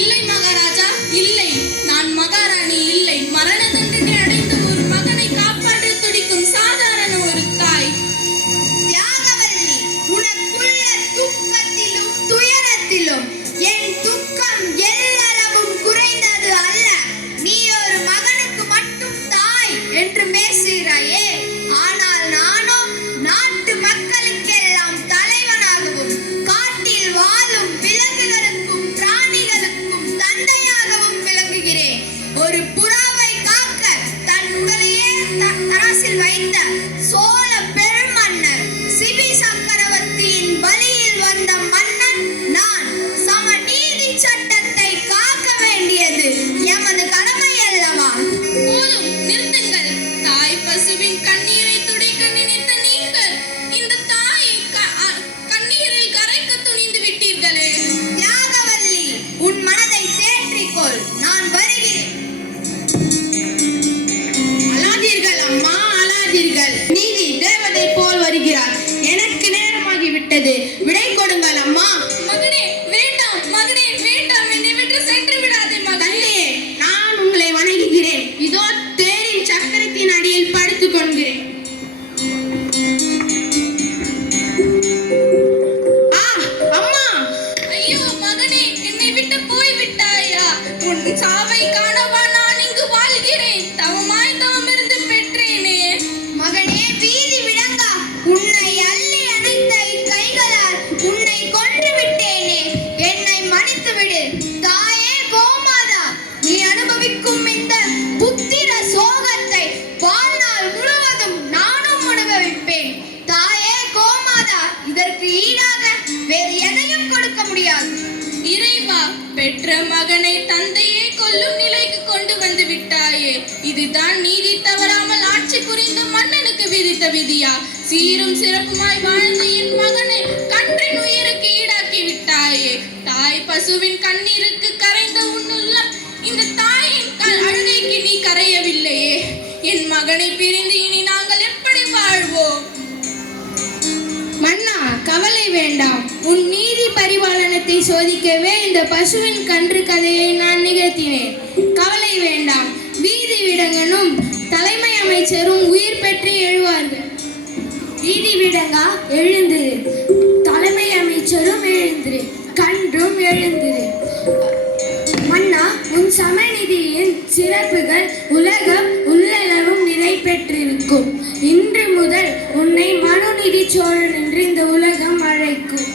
இல்லை மகாராஜா, இல்லை. நான் மகாராணி இல்லை. மரண தண்டனை அடைந்த ஒரு மகனை காப்பாற்ற துடிக்கும் சாதாரண ஒரு தாய். தியாகவல்லி, உனக்குள்ள துக்கத்திலும் துயரத்திலும் என் துக்கம் எல்லளவும் குறைந்தது அல்ல. நீ ஒரு மகனுக்கு மட்டும் தாய் என்று பேசுகிறாயே, ஆனால் நானோ நாட்டு மக்களுக்கெல்லாம் தலைவனாகவும் காட்டில் வாழும் விலங்குகளுக்கும் பிராணிகளுக்கும் தந்தையாகவும் விளங்குகிறேன். ஒரு புறாவை காக்க தன் உடலையே தராசில் வைத்த சோழ பெருமன்னர் சிபி சக்கரவர்த்தியின் வழியில் வந்த மன்னன் நான். சமநீதி சட்டத்தை காக்க வேண்டியது எமது கடமை அல்லவா? போதும், நிறுத்துங்கள். தாய் பசுவின் கண்ணீரை துடைக்க நினைத்த நீங்கள் இந்த தாயை கண்ணீரில் கரைக்க துணிந்து விட்டீர்களே. தியாகவல்லி, உன் மனதை தேற்றிக்கொள். நான் வருகிறேன். அழாதீர்கள் அம்மா, அழாதீர்கள். நீதி தேவதை போல் வருகிறார். எனக்கு நேரமாகிவிட்டது. விடை கொடுங்கள் அம்மா. மகனே வேண்டாம், மகனே வேண்டாம், என்னை விட்டு சென்று விடாதே மகனே. நான் உங்களை வணங்குகிறேன். இதோ தேரின் சக்கரத்தின் அடியில் படுத்துக் கொள்கிறேன். அம்மா! ஐயோ மகனே, என்னை விட்டு போய் விட்டாயா? உன் சாவை காணவா நான் இங்கு வாழ்கிறேன்? தவமாய் தவமிருந்து பெற்றேனே. மகனே வீதி விடங்கா, உன்னை அள்ளி அணைத்த இக்கைகளால் உன்னை கொன்று விட்டேனே. என்னை மன்னித்து விடு. தாயே கோமாதா, நீ அனுபவிக்கும் இந்த புத்திர சோகத்தை வாழ்நாள் முழுவதும் நானும் அனுபவிப்பேன். தாயே கோமாதா, இதற்கு ஈடாக வேறு எதையும் கொடுக்க முடியாது. இறைவா, பெற்ற மகனை தந்தையே கொல்லும் நிலைக்கு கொண்டு வந்து விட்டாயே. இதுதான் நீதி தவறாமல் ஆட்சி புரிந்த மன்னனுக்கு விதித்த விதியா? சீரும் சிறப்புமாய் வாழ்ந்த என் மகனை கன்றின் உயிருக்கு ஈடாக்கி விட்டாயே. தாய் பசுவின் கண்ணீருக்கு கரைந்த உன்னுள்ளம் இந்த தாயின் அழுகைக்கு நீ கரையவில்லையே. என் மகனை பிரிந்து இனி நாங்கள் எப்படி வாழ்வோம்? மன்னா, கவலை வேண்டாம். உன் நீதி பரிபாலனத்தை சோதிக்கவே இந்த பசுவின் கன்று கதையை நான் நிகழ்த்தினேன். கவலை வேண்டாம். வீதி விடங்கனும் தலைமை அமைச்சரும் உயிர் பெற்று எழுவார்கள். வீதி விடங்கா, எழுந்திரு. தலைமை அமைச்சரும் எழுந்திரு. கன்றும் எழுந்திரு. மன்னா, உன் சமநிதியின் சிறப்புகள் உலகம் உள்ளளவும் நிலை பெற்றிருக்கும். இன்று முதல் உன்னை மனுநீதி சோழன் என்று இந்த உலகம் அழைக்கும்.